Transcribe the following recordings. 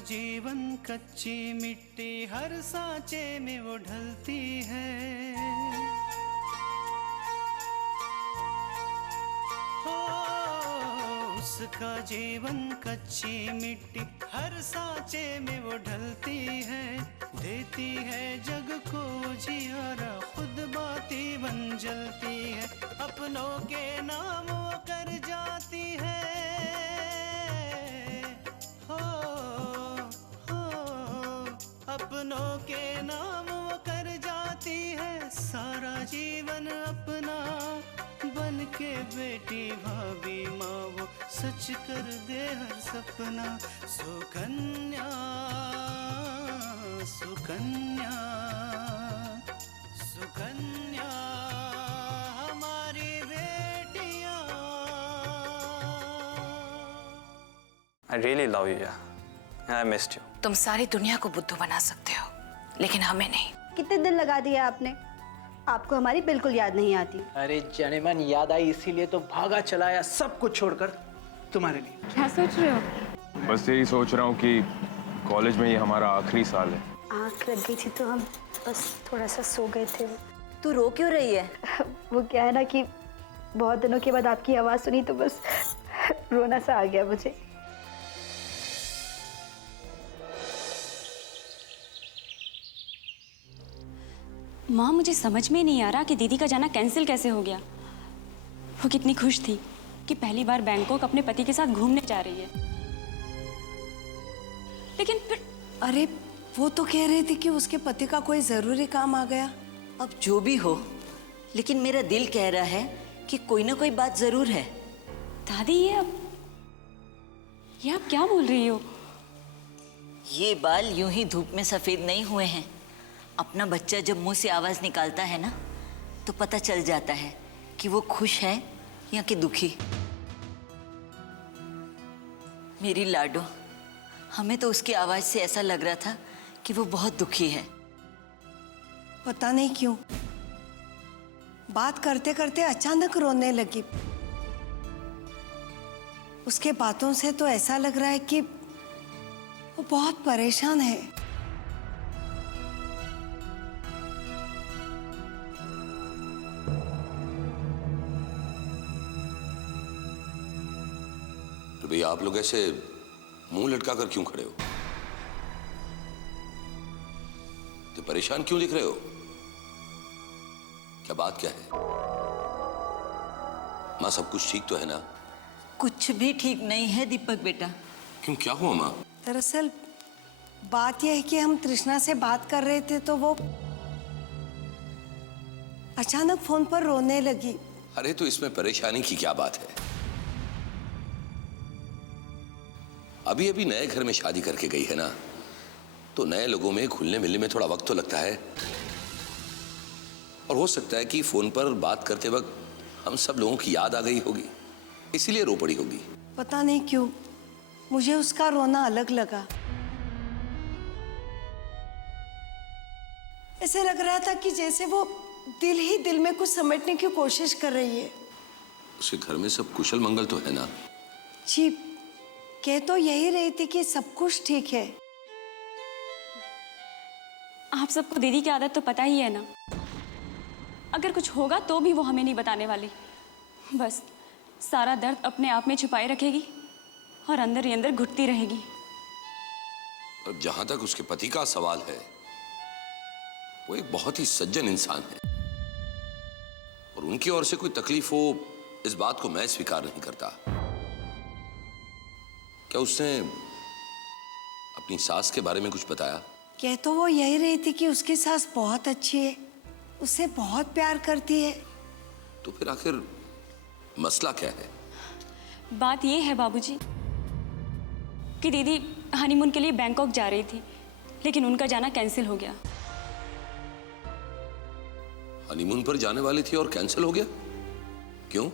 जीवन कच्ची मिट्टी, हर सांचे में वो ढलती है। उसका जीवन कच्ची मिट्टी, हर सांचे में वो ढलती है। देती है जग को जियारा, खुद बाती बन जलती है। अपनों के नाम वो कर जाती है। हो अपनों के नाम वो कर जाती है। सारा जीवन अपना बन के बेटी भाभी माँ वो सच कर दे हर सपना। सुकन्या सुकन्या सुकन्या हमारी बेटियाँ। I really love you, yeah. And I missed you. तुम सारी दुनिया को बुद्धू बना सकते हो, लेकिन हमें नहीं। कितने दिन लगा दिया आपने? आपको हमारी बिल्कुल याद नहीं आती। अरे जानेमन, याद आई इसीलिए तो भागा चलाया सब कुछ छोड़कर तुम्हारे लिए। क्या सोच रहे हो? बस यही सोच रहा हूँ कि कॉलेज में ये हमारा आखिरी साल है। आँख लग गई थी तो हम बस थोड़ा सा सो गए थे। तू रो क्यों रही है? वो क्या है ना कि बहुत दिनों के बाद आपकी आवाज़ सुनी तो बस रोना सा आ गया मुझे। माँ, मुझे समझ में नहीं आ रहा कि दीदी का जाना कैंसिल कैसे हो गया। वो कितनी खुश थी कि पहली बार बैंकॉक अपने पति के साथ घूमने जा रही है, लेकिन फिर अरे वो तो कह रही थी कि उसके पति का कोई जरूरी काम आ गया। अब जो भी हो, लेकिन मेरा दिल कह रहा है कि कोई ना कोई बात जरूर है। दादी ये आप क्या बोल रही हो? ये बाल यूं ही धूप में सफेद नहीं हुए हैं। अपना बच्चा जब मुंह से आवाज निकालता है ना, तो पता चल जाता है कि वो खुश है या कि दुखी। मेरी लाडो, हमें तो उसकी आवाज से ऐसा लग रहा था कि वो बहुत दुखी है। पता नहीं क्यों बात करते करते अचानक रोने लगी। उसके बातों से तो ऐसा लग रहा है कि वो बहुत परेशान है। भाई आप लोग ऐसे मुंह लटका कर क्यों खड़े हो? तो परेशान क्यों दिख रहे हो? क्या बात क्या है? माँ सब कुछ ठीक तो है ना? कुछ भी ठीक नहीं है दीपक बेटा। क्यों, क्या हुआ माँ? दरअसल बात यह है कि हम तृष्णा से बात कर रहे थे तो वो अचानक फोन पर रोने लगी। अरे तो इसमें परेशानी की क्या बात है? अभी अभी नए घर में शादी करके गई है ना, तो नए लोगों में घुलने मिलने में थोड़ा वक्त तो लगता है। और हो सकता है कि फोन पर बात करते वक्त हम सब लोगों की याद आ गई होगी, इसीलिए रो पड़ी होगी। पता नहीं क्यों मुझे उसका रोना अलग लगा। ऐसे लग रहा था कि जैसे वो दिल ही दिल में कुछ समेटने की कोशिश कर रही है। उसके घर में सब कुशल मंगल तो है ना? जी, कह तो यही रही थी कि सब कुछ ठीक है। आप सबको दीदी की आदत तो पता ही है ना। अगर कुछ होगा तो भी वो हमें नहीं बताने वाली। बस सारा दर्द अपने आप में छुपाए रखेगी और अंदर ही अंदर घुटती रहेगी। अब जहां तक उसके पति का सवाल है, वो एक बहुत ही सज्जन इंसान है और उनकी ओर से कोई तकलीफ हो, इस बात को मैं स्वीकार नहीं करता। क्या उसने अपनी सास के बारे में कुछ बताया? कह तो वो यही रही थी कि उसकी सास बहुत अच्छी है, उससे बहुत प्यार करती है। तो फिर आखिर मसला क्या है? बात ये है बाबूजी कि दीदी हनीमून के लिए बैंकॉक जा रही थी, लेकिन उनका जाना कैंसिल हो गया। हनीमून पर जाने वाली थी और कैंसिल हो गया? क्यों?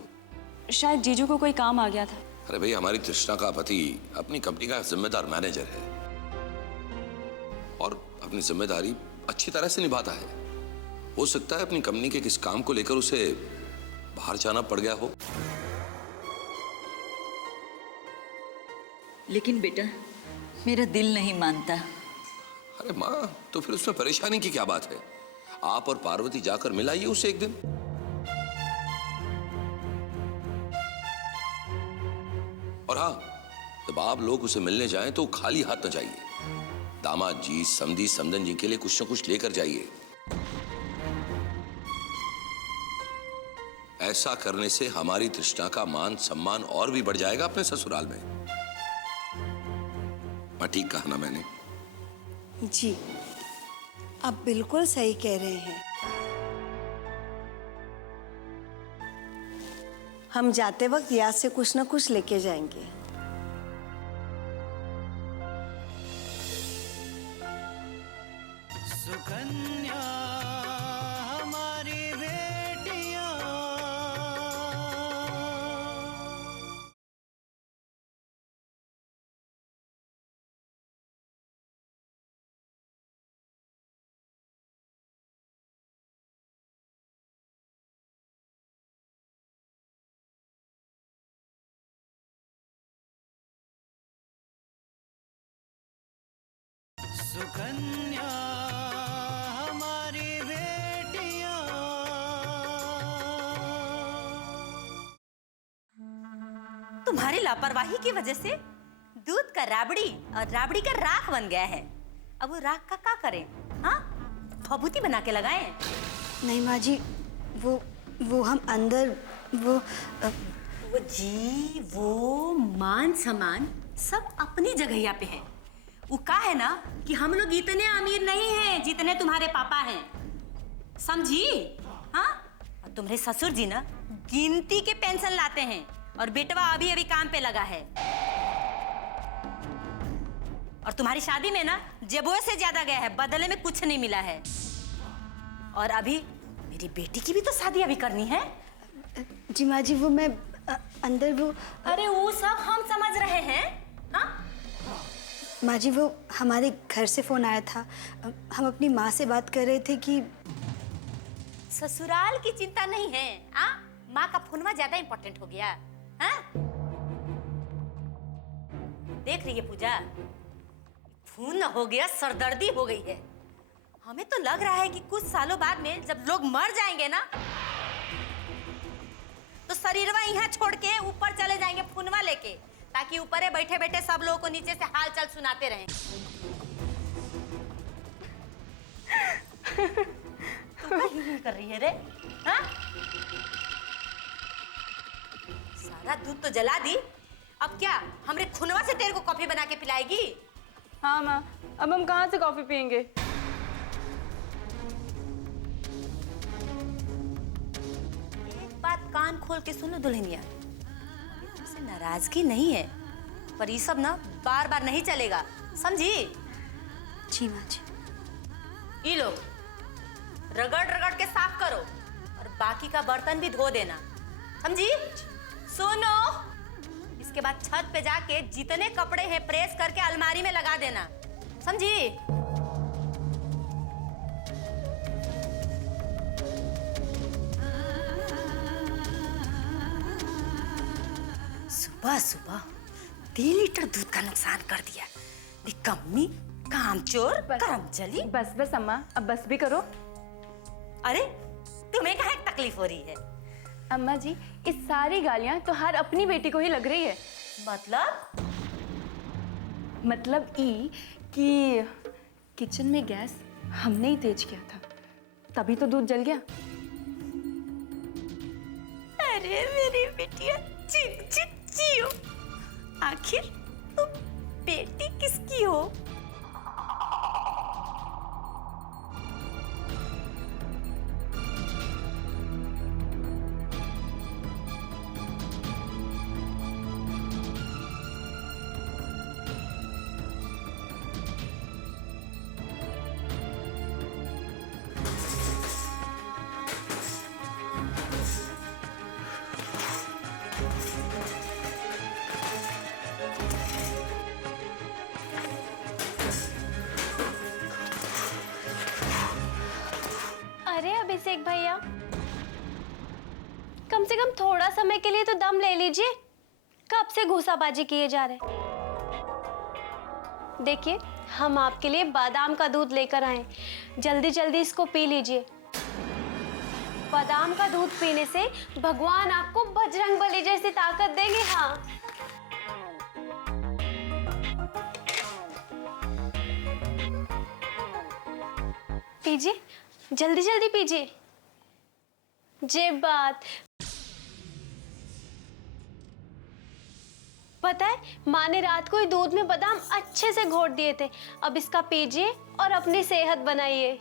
शायद जीजू को कोई काम आ गया था। अरे भाई, हमारी तृष्णा का पति अपनी कंपनी का जिम्मेदार मैनेजर है और अपनी जिम्मेदारी अच्छी तरह से निभाता है। हो सकता है अपनी कंपनी के किस काम को लेकर उसे बाहर जाना पड़ गया हो। लेकिन बेटा, मेरा दिल नहीं मानता। अरे माँ, तो फिर उसमें परेशानी की क्या बात है? आप और पार्वती जाकर मिलाइए उसे एक दिन। और हाँ, जब आप लोग उसे मिलने जाएं तो खाली हाथ न जाइए। दामाद जी, समधी, समदन जी के लिए कुछ न कुछ लेकर जाइए। ऐसा करने से हमारी तृष्णा का मान सम्मान और भी बढ़ जाएगा अपने ससुराल में। मैं ठीक कहा ना मैंने? जी, आप बिल्कुल सही कह रहे हैं। हम जाते वक्त याद से कुछ ना कुछ लेके जाएंगे। सुकन्या हमारी बेटियां। सुकन्या हमारी बेटियां। तुम्हारी लापरवाही की वजह से दूध का राबड़ी और राबड़ी का राख बन गया है। अब वो राख का क्या करें? हाँ, भभूति बना के लगाएं? नहीं माँ जी, वो हम अंदर वो मान सम्मान सब अपनी जगह पे है। वो का है ना कि हम लोग इतने अमीर नहीं हैं जितने तुम्हारे पापा हैं, समझी? हाँ, और तुम्हारे ससुर जी ना गिनती के पेंशन लाते हैं और बेटवा अभी अभी काम पे लगा है। और तुम्हारी शादी में ना जेबों से ज्यादा गया है, बदले में कुछ नहीं मिला है। और अभी मेरी बेटी की भी तो शादी अभी करनी है। जी माँ जी, वो मैं अंदर वो अरे वो सब हम समझ रहे हैं। हाँ माँ जी, वो हमारे घर से फोन आया था। हम अपनी माँ से बात कर रहे थे कि ससुराल की चिंता नहीं है। हाँ, माँ का फोनवा ज्यादा इंपॉर्टेंट हो गया। हाँ, देख रही है पूजा, खून हो गया, सरदर्दी हो गई है। हमें तो लग रहा है कि कुछ सालों बाद में जब लोग मर जाएंगे ना, तो शरीरवा यहाँ छोड़ के ऊपर चले जाएंगे फोनवा लेके, ताकि ऊपर बैठे बैठे सब लोगों को नीचे से हाल चाल सुनाते रहें। तू क्या कर रही है रे? हाँ? सारा दूध तो जला दी, अब क्या हमरे खुनवा से तेरे को कॉफी बना के पिलाएगी? हाँ माँ, अब हम कहाँ से कॉफी पियेंगे? एक बात कान खोल के सुनो दुल्हनिया, तुमसे नाराजगी नहीं है, पर ये सब ना बार बार नहीं चलेगा, समझी? जी माँ जी। ये लो, रगड़ रगड़ के साफ करो और बाकी का बर्तन भी धो देना, समझी? सुनो, इसके बाद छत पे जाके जितने कपड़े हैं प्रेस करके अलमारी में लगा देना, समझी? सुबह सुबह 3 लीटर दूध का नुकसान कर दिया। निकम्मी, कामचोर, करमचली। बस बस अम्मा, अब बस भी करो। अरे तुम्हें क्या तकलीफ हो रही है? अम्मा जी, इस सारी गालियां तो हर अपनी बेटी को ही लग रही है। मतलब ई कि किचन में गैस हमने ही तेज किया था, तभी तो दूध जल गया। अरे मेरी बिटिया चिची हो, आखिर तुम बेटी किसकी हो? अरे अभिषेक भैया, कम से कम थोड़ा समय के लिए तो दम ले लीजिए। कब से घूसाबाजी किए जा रहे? देखिए, हम आपके लिए बादाम का दूध लेकर आए, जल्दी जल्दी इसको पी लीजिए। बादाम का दूध पीने से भगवान आपको बजरंगबली जैसी ताकत देंगे। हाँ, पीजिए, जल्दी जल्दी पीजिए। जे बात, पता है माँ ने रात को ही दूध में बादाम अच्छे से घोट दिए थे। अब इसका पीजिए और अपनी सेहत बनाइए।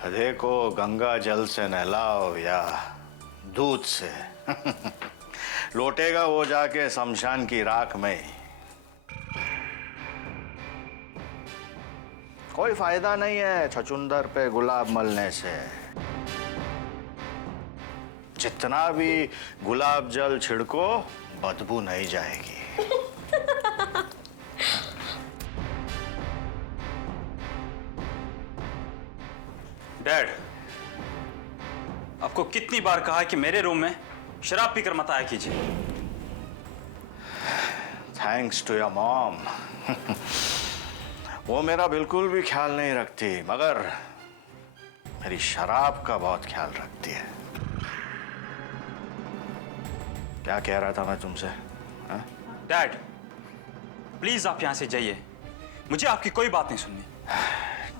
गधे को गंगा जल से नहलाओ या दूध से लौटेगा वो जाके शमशान की राख में। कोई फायदा नहीं है छछूंदर पे गुलाब मलने से। जितना भी गुलाब जल छिड़को बदबू नहीं जाएगी। डैड, आपको कितनी बार कहा है कि मेरे रूम में शराब पीकर मत आया कीजिए। Thanks to your mom. वो मेरा बिल्कुल भी ख्याल नहीं रखती, मगर मेरी शराब का बहुत ख्याल रखती है। क्या कह रहा था मैं तुमसे? डैड, प्लीज आप यहां से जाइए, मुझे आपकी कोई बात नहीं सुननी।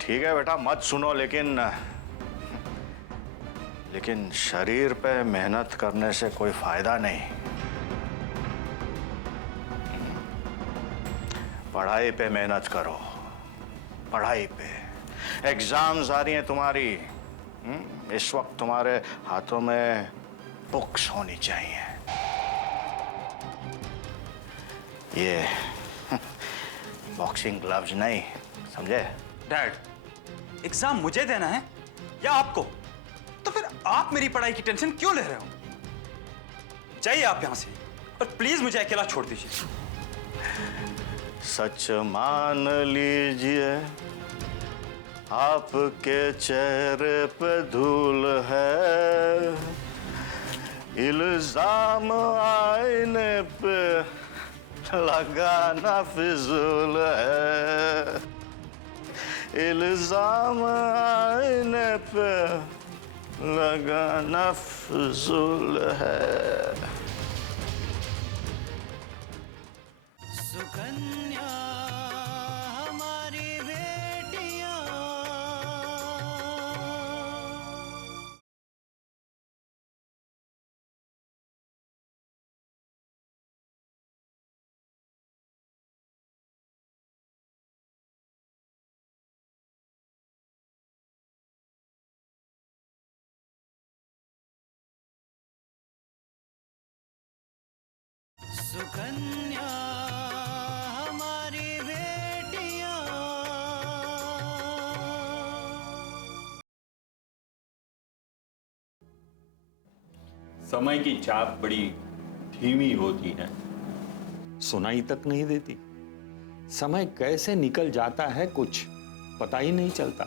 ठीक है बेटा, मत सुनो, लेकिन शरीर पे मेहनत करने से कोई फायदा नहीं। पढ़ाई पे मेहनत करो, पढ़ाई पे। एग्जाम्स आ रही हैं तुम्हारी। इस वक्त तुम्हारे हाथों में बुक्स होनी चाहिए। ये बॉक्सिंग ग्लव्स नहीं, समझे? डैड, एग्जाम मुझे देना है या आपको? तो फिर आप मेरी पढ़ाई की टेंशन क्यों ले रहे हो? जाइए आप यहां से और प्लीज मुझे अकेला छोड़ दीजिए। सच मान लीजिए आपके चेहरे पे धूल है, इल्जाम आईने पे लगाना फिजूल है, इल्जाम आईने पे लगाना फिजूल है। सुकन्या हमारी बेटियां, सुकन्या हमारी बेटियां। समय की चाप बड़ी धीमी होती है, सुनाई तक नहीं देती। समय कैसे निकल जाता है कुछ पता ही नहीं चलता।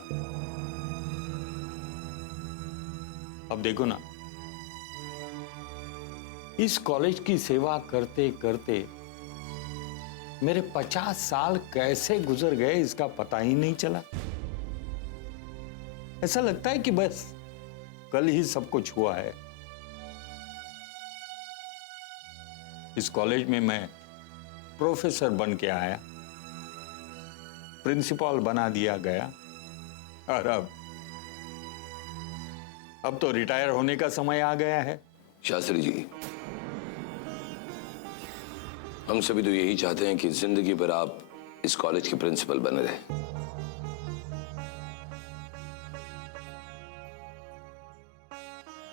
अब देखो ना, इस कॉलेज की सेवा करते करते मेरे 50 साल कैसे गुजर गए इसका पता ही नहीं चला। ऐसा लगता है कि बस कल ही सब कुछ हुआ है। इस कॉलेज में मैं प्रोफेसर बन के आया, प्रिंसिपल बना दिया गया, और अब तो रिटायर होने का समय आ गया है। शास्त्री जी, हम सभी तो यही चाहते हैं कि जिंदगी भर आप इस कॉलेज के प्रिंसिपल बने रहे।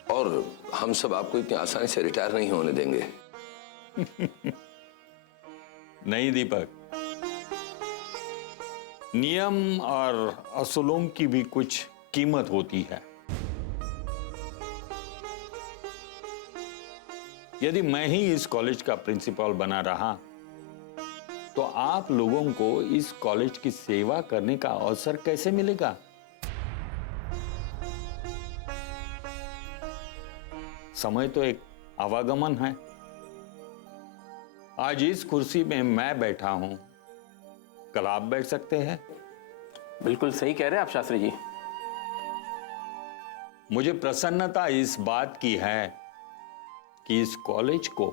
और हम सब आपको इतनी आसानी से रिटायर नहीं होने देंगे। नहीं दीपक, नियम और असूलों की भी कुछ कीमत होती है। यदि मैं ही इस कॉलेज का प्रिंसिपल बना रहा तो आप लोगों को इस कॉलेज की सेवा करने का अवसर कैसे मिलेगा? समय तो एक आवागमन है। आज इस कुर्सी में मैं बैठा हूं, कल आप बैठ सकते हैं। बिल्कुल सही कह रहे हैं आप शास्त्री जी। मुझे प्रसन्नता इस बात की है कि इस कॉलेज को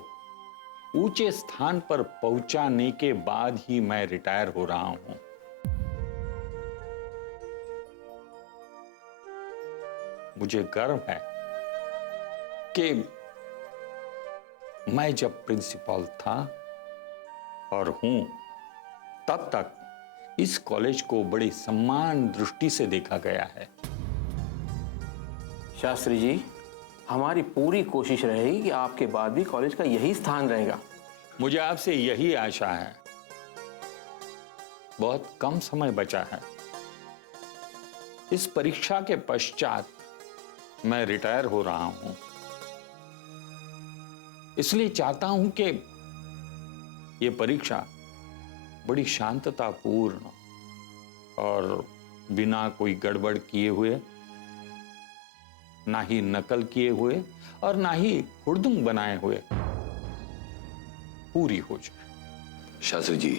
ऊंचे स्थान पर पहुंचाने के बाद ही मैं रिटायर हो रहा हूं। मुझे गर्व है कि मैं जब प्रिंसिपल था और हूं, तब तक इस कॉलेज को बड़ी सम्मान दृष्टि से देखा गया है। शास्त्री जी, हमारी पूरी कोशिश रहेगी कि आपके बाद भी कॉलेज का यही स्थान रहेगा। मुझे आपसे यही आशा है। बहुत कम समय बचा है। इस परीक्षा के पश्चात मैं रिटायर हो रहा हूं, इसलिए चाहता हूं कि यह परीक्षा बड़ी शांततापूर्ण और बिना कोई गड़बड़ किए हुए, ना ही नकल किए हुए और ना ही हुड़दंग बनाए हुए पूरी हो जाए। शास्त्री जी,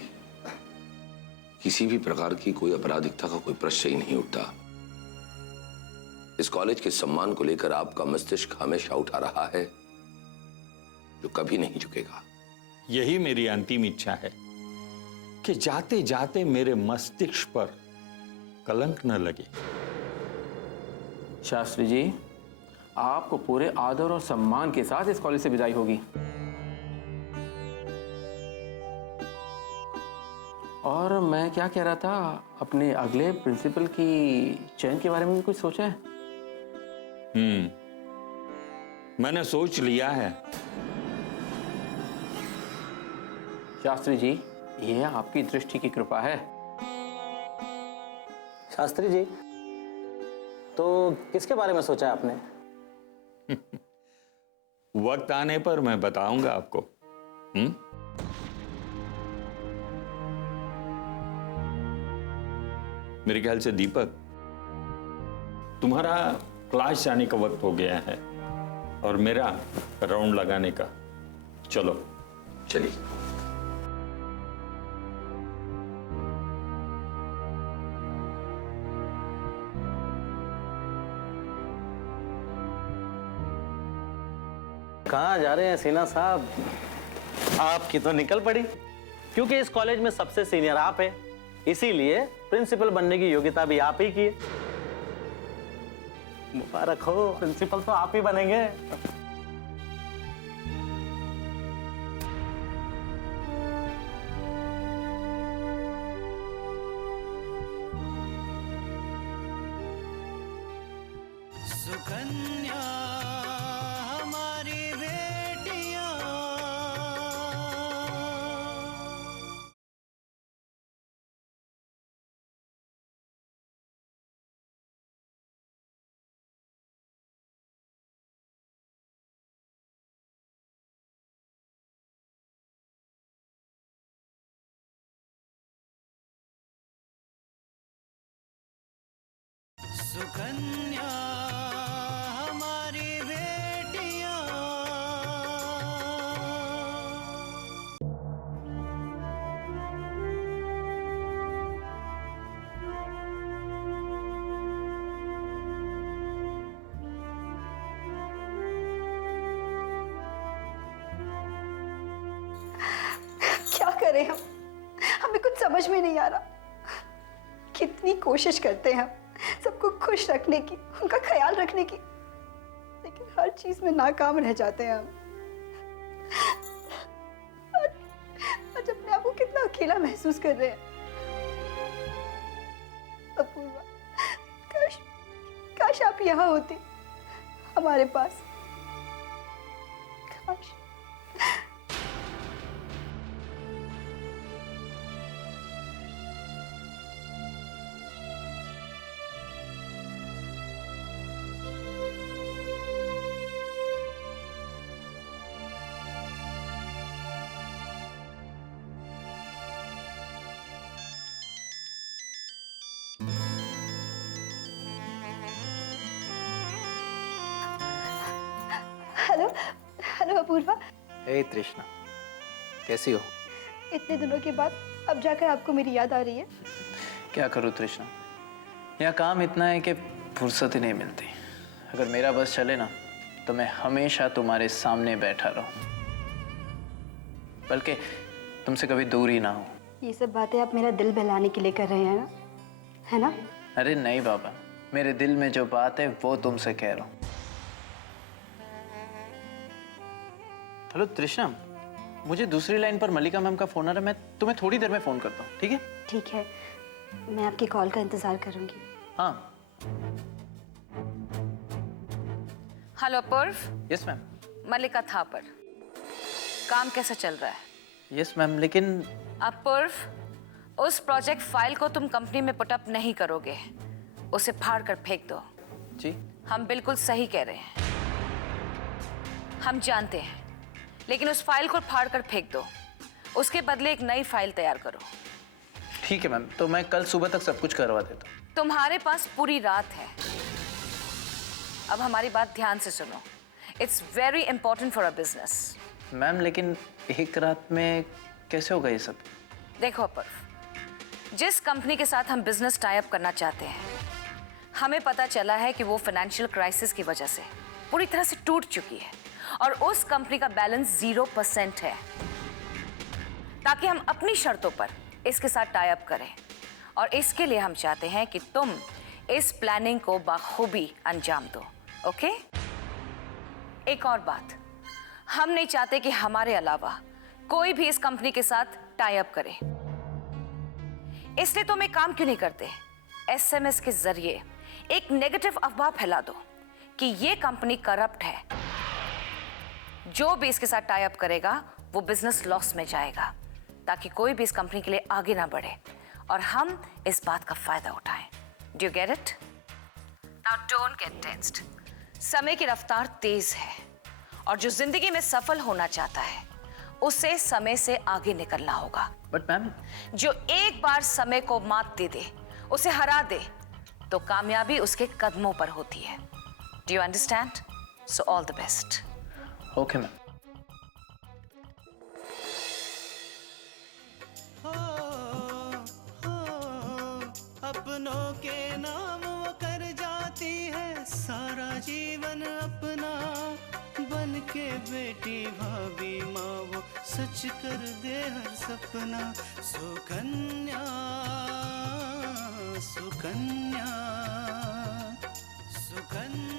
किसी भी प्रकार की कोई अपराधिकता का कोई प्रश्न ही नहीं उठता। इस कॉलेज के सम्मान को लेकर आपका मस्तिष्क हमेशा उठा रहा है, जो कभी नहीं झुकेगा। यही मेरी अंतिम इच्छा है कि जाते जाते मेरे मस्तिष्क पर कलंक न लगे। शास्त्री जी, आपको पूरे आदर और सम्मान के साथ इस कॉलेज से विदाई होगी। और मैं क्या कह रहा था, अपने अगले प्रिंसिपल की चयन के बारे में भी कुछ सोचा है? मैंने सोच लिया है। शास्त्री जी, यह आपकी दृष्टि की कृपा है। शास्त्री जी, तो किसके बारे में सोचा है आपने? वक्त आने पर मैं बताऊंगा आपको। मेरे ख्याल से दीपक, तुम्हारा क्लास जाने का वक्त हो गया है और मेरा राउंड लगाने का। चलो चलिए। कहाँ जा रहे हैं सिन्हा साहब? आपकी तो निकल पड़ी, क्योंकि इस कॉलेज में सबसे सीनियर आप हैं, इसीलिए प्रिंसिपल बनने की योग्यता भी आप ही की है। मुबारक हो, प्रिंसिपल तो आप ही बनेंगे। सुकन्या हमारी बेटियां, सुकन्या हमारी बेटियां। क्या करें हम? हमें कुछ समझ में नहीं आ रहा। कितनी कोशिश करते हैं हम सबको खुश रखने की, उनका ख्याल रखने की, लेकिन हर चीज में नाकाम रह जाते हैं हम। आज अपने आप को कितना अकेला महसूस कर रहे हैं। अपूर्वा, काश आप यहाँ होती, हमारे पास। काश। Hello hello Apoorva. हे तृष्णा, कैसी हो? इतने दिनों के बाद अब जाकर आपको मेरी याद आ रही है। क्या करूँ तृष्णा, यहाँ काम इतना है कि फुर्सत ही नहीं मिलती। अगर मेरा बस चले ना तो मैं हमेशा तुम्हारे सामने बैठा रहूं, बल्कि तुमसे कभी दूर ही ना हो। ये सब बातें आप मेरा दिल बहलाने के लिए कर रहे हैं ना, है ना? अरे नहीं बाबा, मेरे दिल में जो बात है वो तुमसे कह रहा हूँ। हेलो तृष्णा, मुझे दूसरी लाइन पर मल्लिका मैम का फोन आ रहा है, मैं तुम्हें थोड़ी देर में फोन करता हूँ, ठीक है? ठीक है, मैं आपकी कॉल का इंतजार करूंगी। हाँ। Hello Apoorv. Yes ma'am. Mallika Thapar. काम कैसा चल रहा है? यस मैम, लेकिन अपूर्व, उस प्रोजेक्ट फाइल को तुम कंपनी में पुटअप नहीं करोगे, उसे फाड़ कर फेंक दो। जी? हम बिल्कुल सही कह रहे हैं, हम जानते हैं, लेकिन उस फाइल को फाड़ कर फेंक दो, उसके बदले एक नई फाइल तैयार करो। ठीक है मैम, तो मैं कल सुबह तक सब कुछ करवा देता हूँ। तुम्हारे पास पूरी रात है। अब हमारी बात ध्यान से सुनो, it's very important for a business. Ma'am लेकिन एक रात में कैसे होगा ये सब? देखो अपूर्व, जिस कंपनी के साथ हम बिजनेस टाई अप करना चाहते हैं, हमें पता चला है कि वो फाइनेंशियल क्राइसिस की वजह से पूरी तरह से टूट चुकी है और उस कंपनी का बैलेंस 0% है। ताकि हम अपनी शर्तों पर इसके साथ टाई अप करें, और इसके लिए हम चाहते हैं कि तुम इस प्लानिंग को बखूबी अंजाम दो। ओके? एक और बात, हम नहीं चाहते कि हमारे अलावा कोई भी इस कंपनी के साथ टाई अप करे। इसलिए तुम एक काम क्यों नहीं करते, SMS के जरिए एक नेगेटिव अफवाह फैला दो कि ये कंपनी करप्ट है। जो भी इसके साथ टाई अप करेगा वो बिजनेस लॉस में जाएगा, ताकि कोई भी इस कंपनी के लिए आगे ना बढ़े और हम इस बात का फायदा उठाएं। Do you get it? Now don't get tensed. समय की रफ्तार तेज है और जो जिंदगी में सफल होना चाहता है उसे समय से आगे निकलना होगा। बट मैम, जो एक बार समय को मात दे दे, उसे हरा दे, तो कामयाबी उसके कदमों पर होती है। Do you understand? So all the best. Okay ma'am. अपनों के नाम वो कर जाती है सारा जीवन अपना, बन के बेटी भाभी माँ वो सच कर दे हर सपना। सुकन्या सुकन्या सुकन्या।